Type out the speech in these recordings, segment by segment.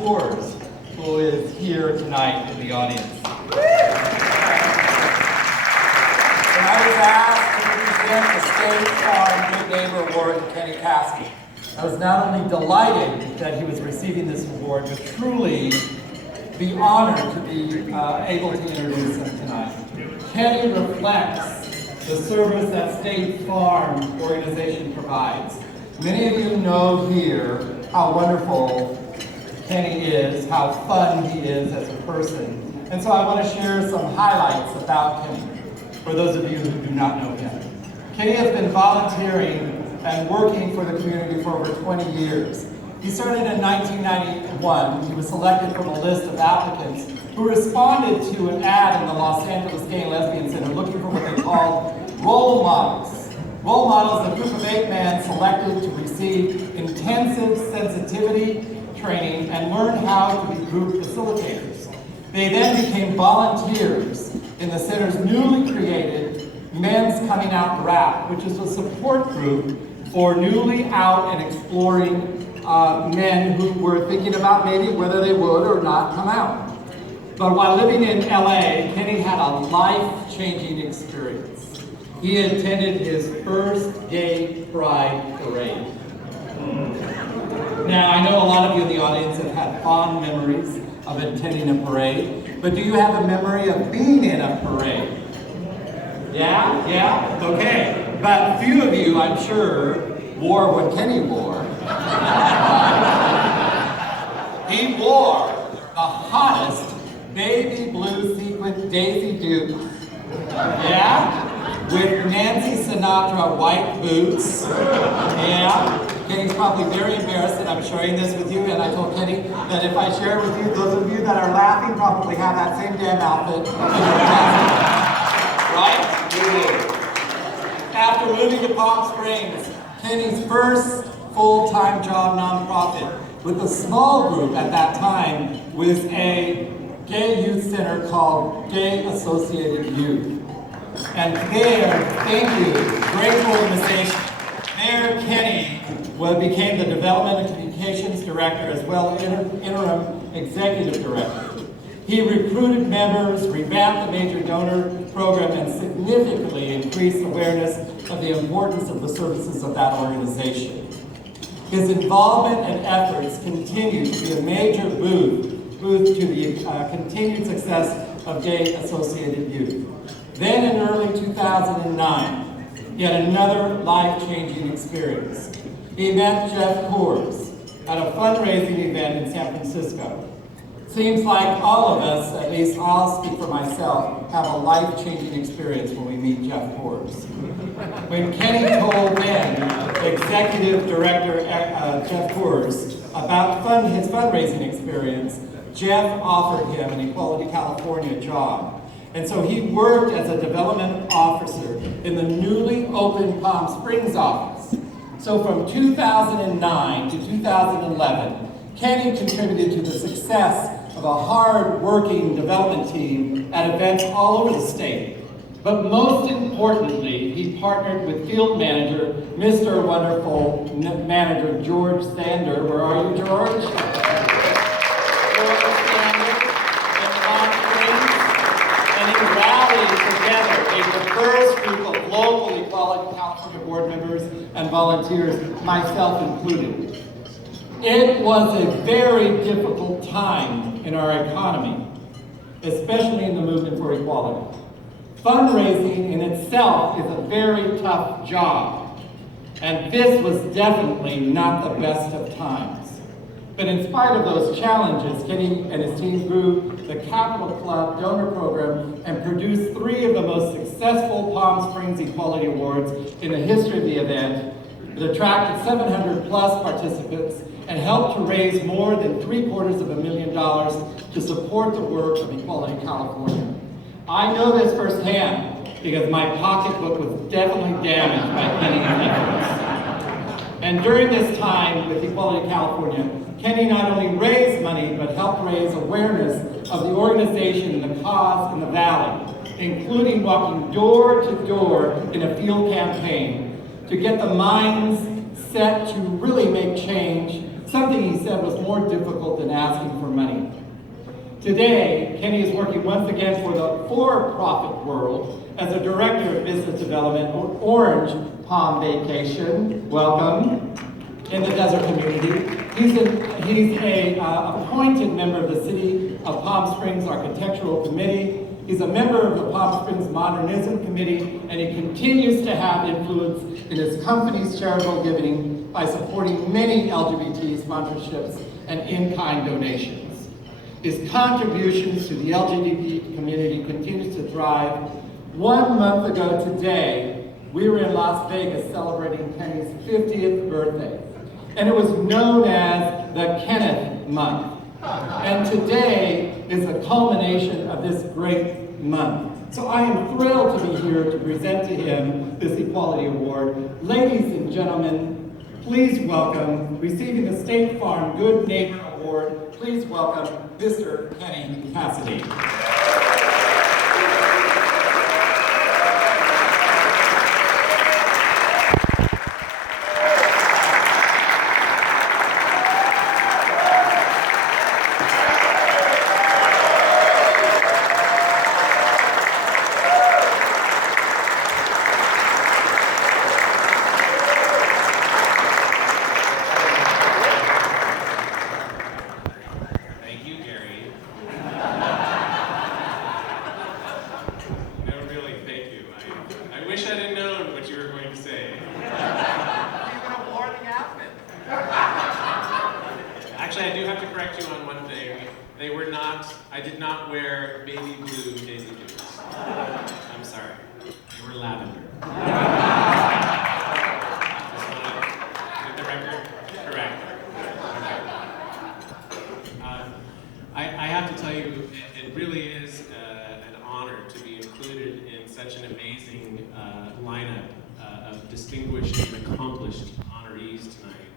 Coors, who is here tonight in the audience. And I was asked to present the State Farm Good Neighbor Award to Kenny Cassady. I was not only delighted that he was receiving this award, but truly be honored to be able to introduce him tonight. Kenny reflects the service that State Farm organization provides. Many of you know here how wonderful Kenny is, how fun he is as a person. And so I want to share some highlights about Kenny, for those of you who do not know him. Kenny has been volunteering and working for the community for over 20 years. He started in 1991. He was selected from a list of applicants who responded to an ad in the Los Angeles Gay and Lesbian Center looking for what they called role models. Role models, a group of 8 men selected to receive intensive sensitivity training and learn how to be group facilitators. They then became volunteers in the center's newly created Men's Coming Out Rap, which is a support group for newly out and exploring men who were thinking about maybe whether they would or not come out. But while living in LA, Kenny had a life-changing experience. He attended his first gay pride parade. Now, I know a lot of you in the audience have had fond memories of attending a parade, but do you have a memory of being in a parade? Yeah? Yeah? Okay. But few of you, I'm sure, wore what Kenny wore. He wore the hottest baby blue sequin Daisy Duke. Yeah? With Nancy Sinatra white boots. Yeah? Kenny's probably very embarrassed that I'm sharing this with you, and I told Kenny that if I share it with you, those of you that are laughing probably have that same damn outfit in your closet. Right? You do. After moving to Palm Springs, Kenny's first full-time job nonprofit with a small group at that time was a gay youth center called Gay Associated Youth. And there, thank you, great organization. There, Kenny became the Development and Communications Director as well as interim Executive Director. He recruited members, revamped the major donor program, and significantly increased awareness of the importance of the services of that organization. His involvement and efforts continue to be a major boost to the continued success of Gay Associated Youth. Then in early 2009, he had another life-changing experience. He met Jeff Coors at a fundraising event in San Francisco. Seems like all of us, at least I'll speak for myself, have a life-changing experience when we meet Jeff Coors. When Kenny told then Executive Director Jeff Coors about his fundraising experience, Jeff offered him an Equality California job. And so he worked as a development officer in the newly opened Palm Springs office. So from 2009 to 2011, Kenny contributed to the success of a hard-working development team at events all over the state. But most importantly, he partnered with field manager, Mr. Wonderful Manager George Sander. Where are you, George? George Sander in Palm Springs. And he rallied together a diverse group of local Equality California board members and volunteers, myself included. It was a very difficult time in our economy, especially in the movement for equality. Fundraising in itself is a very tough job, and this was definitely not the best of times. But in spite of those challenges, Kenny and his team grew the Capital Club donor program and produced 3 of the most successful Palm Springs Equality Awards in the history of the event. It attracted 700 plus participants and helped to raise more than $750,000 to support the work of Equality California. I know this firsthand because my pocketbook was definitely damaged by Kenny's efforts. And during this time with Equality California, Kenny not only raised money, but helped raise awareness of the organization and the cause in the Valley, including walking door to door in a field campaign to get the minds set to really make change, something he said was more difficult than asking for money. Today, Kenny is working once again for the for-profit world as a director of business development at Orange Palm Vacation. Welcome. In the desert community. He's a appointed member of the City of Palm Springs Architectural Committee. He's a member of the Palm Springs Modernism Committee, and he continues to have influence in his company's charitable giving by supporting many LGBT sponsorships and in-kind donations. His contributions to the LGBT community continues to thrive. 1 month ago today, we were in Las Vegas celebrating Kenny's 50th birthday. And it was known as the Kenneth Month. And today is the culmination of this great month. So I am thrilled to be here to present to him this Equality Award. Ladies and gentlemen, please welcome, receiving the State Farm Good Neighbor Award, please welcome Mr. Kenny Cassady. I did not wear baby blue Daisy Dukes. I'm sorry. They were lavender. Get the record correct. I have to tell you, it really is an honor to be included in such an amazing lineup of distinguished and accomplished honorees tonight.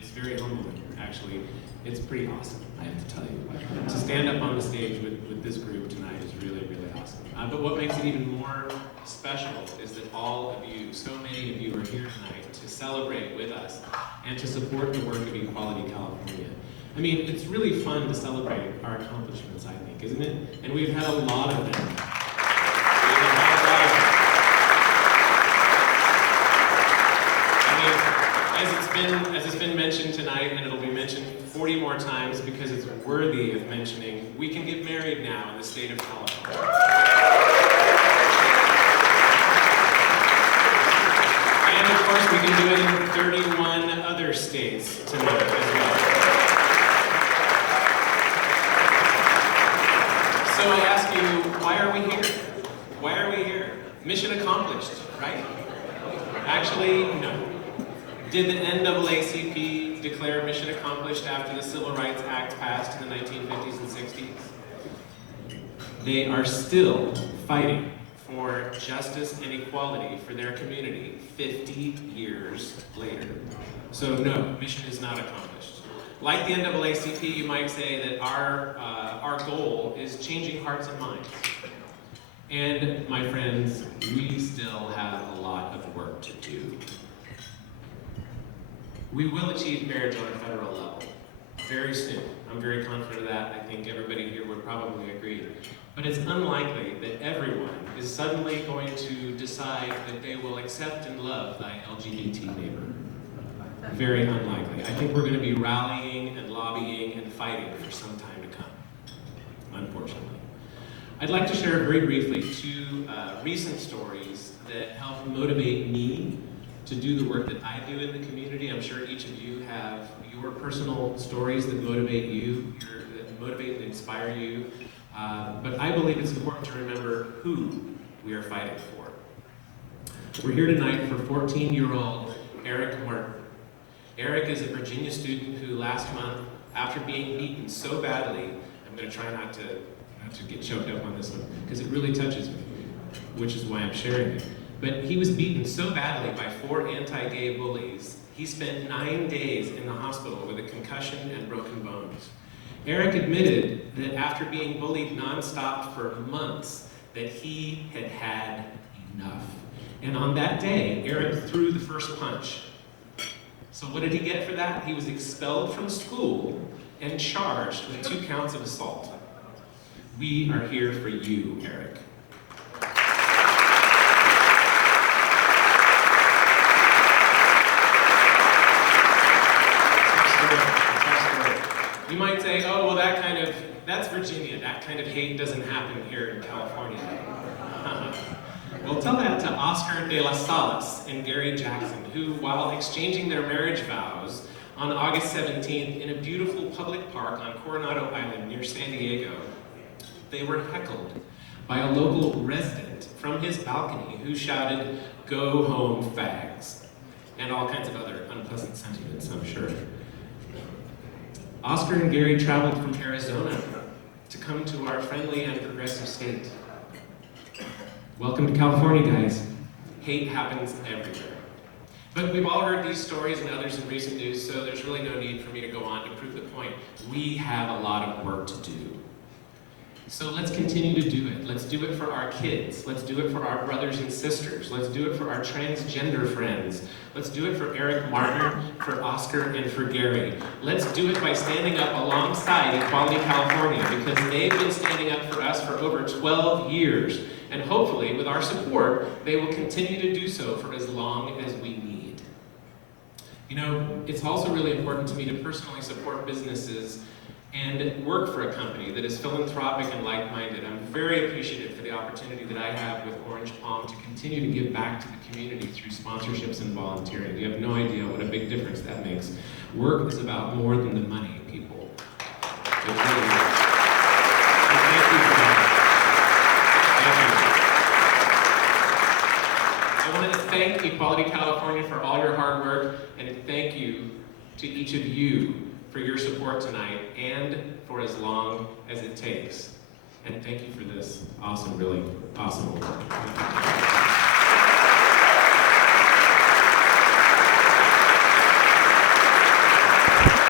It's very humbling, actually. It's pretty awesome, I have to tell you. To stand up on the stage with this group tonight is really, really awesome. But what makes it even more special is that all of you, so many of you are here tonight to celebrate with us and to support the work of Equality California. I mean, it's really fun to celebrate our accomplishments, I think, isn't it? And we've had a lot of them. As it's been mentioned tonight, and it'll be mentioned 40 more times because it's worthy of mentioning, we can get married now in the state of California. And of course, we can do it in 31 other states tonight as well. So I ask you, why are we here? Why are we here? Mission accomplished, right? Actually, no. Did the NAACP declare mission accomplished after the Civil Rights Act passed in the 1950s and 60s? They are still fighting for justice and equality for their community 50 years later. So no, mission is not accomplished. Like the NAACP, you might say that our goal is changing hearts and minds. And my friends, we still have a lot of work to do. We will achieve marriage on a federal level very soon. I'm very confident of that. I think everybody here would probably agree. But it's unlikely that everyone is suddenly going to decide that they will accept and love thy LGBT neighbor. Very unlikely. I think we're going to be rallying and lobbying and fighting for some time to come, unfortunately. I'd like to share very briefly two recent stories that help motivate me to do the work that I do in the community. I'm sure each of you have your personal stories that motivate you, that motivate and inspire you. But I believe it's important to remember who we are fighting for. We're here tonight for 14-year-old Eric Martin. Eric is a Virginia student who last month, after being beaten so badly, I'm going to try not to get choked up on this one, because it really touches me, which is why I'm sharing it. But he was beaten so badly by 4 anti-gay bullies, he spent 9 days in the hospital with a concussion and broken bones. Eric admitted that after being bullied nonstop for months, that he had had enough. And on that day, Eric threw the first punch. So what did he get for that? He was expelled from school and charged with 2 counts of assault. We are here for you, Eric. You might say, oh, well, that's Virginia. That kind of hate doesn't happen here in California. Well, tell that to Oscar de las Salas and Gary Jackson, who, while exchanging their marriage vows on August 17th in a beautiful public park on Coronado Island near San Diego, they were heckled by a local resident from his balcony who shouted, "Go home, fags," and all kinds of other unpleasant sentiments, I'm sure. Oscar and Gary traveled from Arizona to come to our friendly and progressive state. Welcome to California, guys. Hate happens everywhere. But we've all heard these stories and others in recent news, so there's really no need for me to go on to prove the point. We have a lot of work to do. So let's continue to do it. Let's do it for our kids. Let's do it for our brothers and sisters. Let's do it for our transgender friends. Let's do it for Eric Martin, for Oscar, and for Gary. Let's do it by standing up alongside Equality California, because they've been standing up for us for over 12 years. And hopefully, with our support, they will continue to do so for as long as we need. You know, it's also really important to me to personally support businesses and work for a company that is philanthropic and like-minded. I'm very appreciative for the opportunity that I have with Orange Palm to continue to give back to the community through sponsorships and volunteering. You have no idea what a big difference that makes. Work is about more than the money, people. It really is. And thank you for that. Thank you. I wanted to thank Equality California for all your hard work, and thank you to each of you for your support tonight and for as long as it takes. And thank you for this awesome, really awesome work.